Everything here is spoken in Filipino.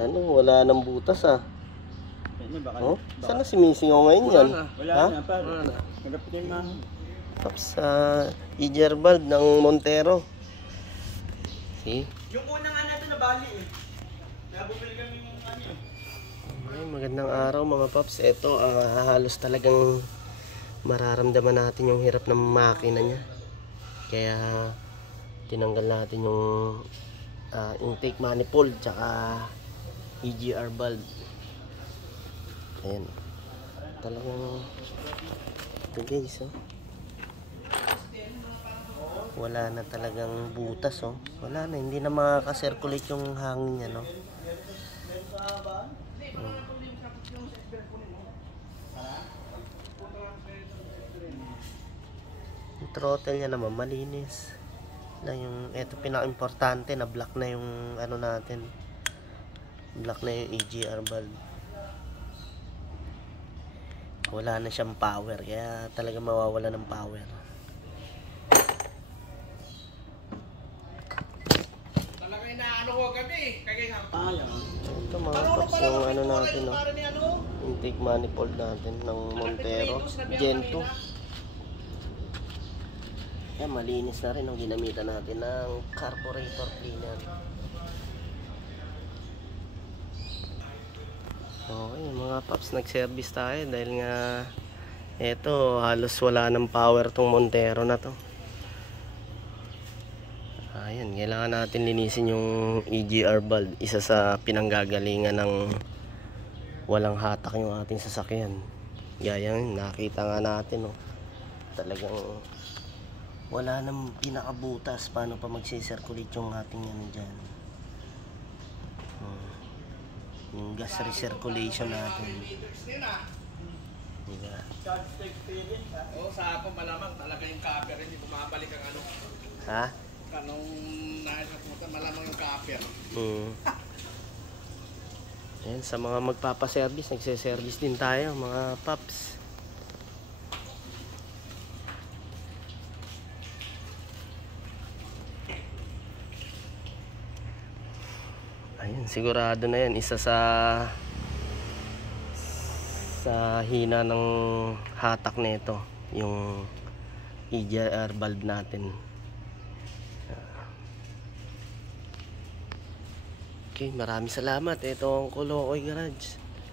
Ano, wala nang butas ah. Oh, sana si Missing o ngayon yan? Wala na, pare. Nagap na yung mga. Tapos sa Ijerbald ng Montero. See? Yung una nga natin na bali eh. Nabumili kami yung ano. Ay, magandang araw mga paps. Ito, halos talagang mararamdaman natin yung hirap ng makina niya. Kaya tinanggal natin yung intake manifold tsaka EGR valve. Ayan. Talagang ito guys, oh. Wala na talagang butas, oh. Wala na, hindi na makaka-circulate yung hangin niya, no. Yung throttle niya naman malinis. Na yung ito pinaka-importante na black na yung ano natin. Black na yung EGR valve. Wala na siyang power, kaya talaga mawawala ng power. Talaga inaano ko kami, kagay Ito mga paps yung ano natin, no? Intake manifold natin ng Montero Gen 2. Kaya malinis na rin ang ginamitan natin ng carburetor cleaner. Okay mga paps, nag-service tayo dahil nga eto halos wala ng power tong Montero na to. Ayan, kailangan natin linisin yung EGR valve, isa sa pinanggagalingan ng walang hatak yung ating sasakyan. Gaya yun, nakita nga natin, oh. Talagang wala nang pinakabutas. Paano pa magsisirculate yung ating ano dyan, yung gas recirculation natin. Diba? Oo, sa ako malamang talaga yung cover, hindi bumabalik ang ano. Ha? Kanong nasa pumunta, malamang yung cover. Ayan, sa mga magpapaservice, nagse-service din tayo mga paps. Ayun, sigurado na yan, isa sa hina ng hatak nito yung EGR valve natin. Okay, maraming salamat. Ito ang Kulokoy Garage.